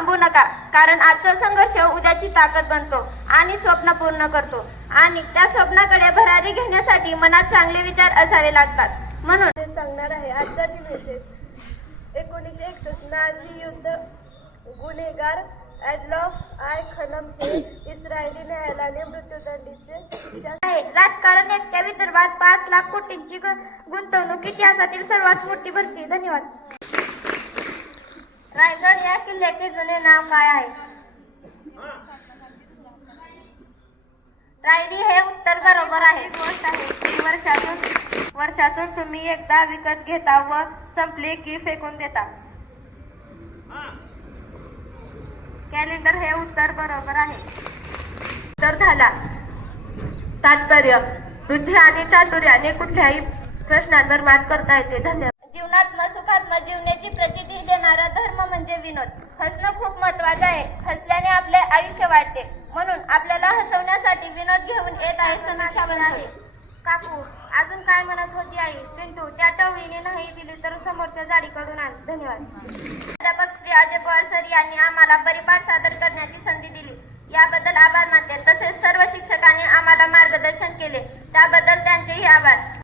थांबू नका, कारण आजचा संघर्ष उद्याची ताकद बनतो आणि स्वप्न पूर्ण करतो. आणि त्या स्वप्नाकडे भरारी घेण्यासाठी मनात चांगले विचार असावे लागतात. म्हणून सांगणार आहे आजचा दिवस 1961 नाझी युद्ध गुन्हेगार ॲडॉल्फ आय खलम हे इस्रायली न्यायालयाने मृत्यूदंडीची शिक्षा आहे. राजकारण एकट्या विदर्भात 5 लाख कोटींची गुंतवणूक, इतिहासातील सर्वात मोठी भरती. धन्यवाद. रायगड या किल्ल्याचे जुने नाव काय आहे? रायरी हे उत्तर बरोबर आहे. गोष्ट आहे की वर्षातून तुम्ही एकदा विकत घेता व संपले की फेकून देता. कॅलेंडर हे उत्तर बरोबर आहे. उत्तर झाला. तात्पर्य: बुद्धी आणि चातुर्याने कुठल्याही प्रश्नांवर मात करता येते. धन्यवाद. जीवनात्म सुखात्म जीवनाची प्रचिती देणारा धर्म म्हणजे विनोद. हसणं खूप महत्वाचं आहे. हसल्याने आपले आयुष्य वाढते. म्हणून आपल्याला हसवण्यासाठी विनोद घेऊन येत आहे समीक्षा आहे. काकू, अजून काय म्हणत होती आई? पिंटू, त्या टवळीने नाही दिली तर समोरच्या जाडीकडून आण. धन्यवाद. प्राध्यापक श्री अजय पवार सर यांनी आम्हाला परिपाठ सादर करण्याची संधी दिली, याबद्दल आभार मानते. तसेच सर्व शिक्षकांनी आम्हाला मार्गदर्शन केले, त्याबद्दल त्यांचेही आभार.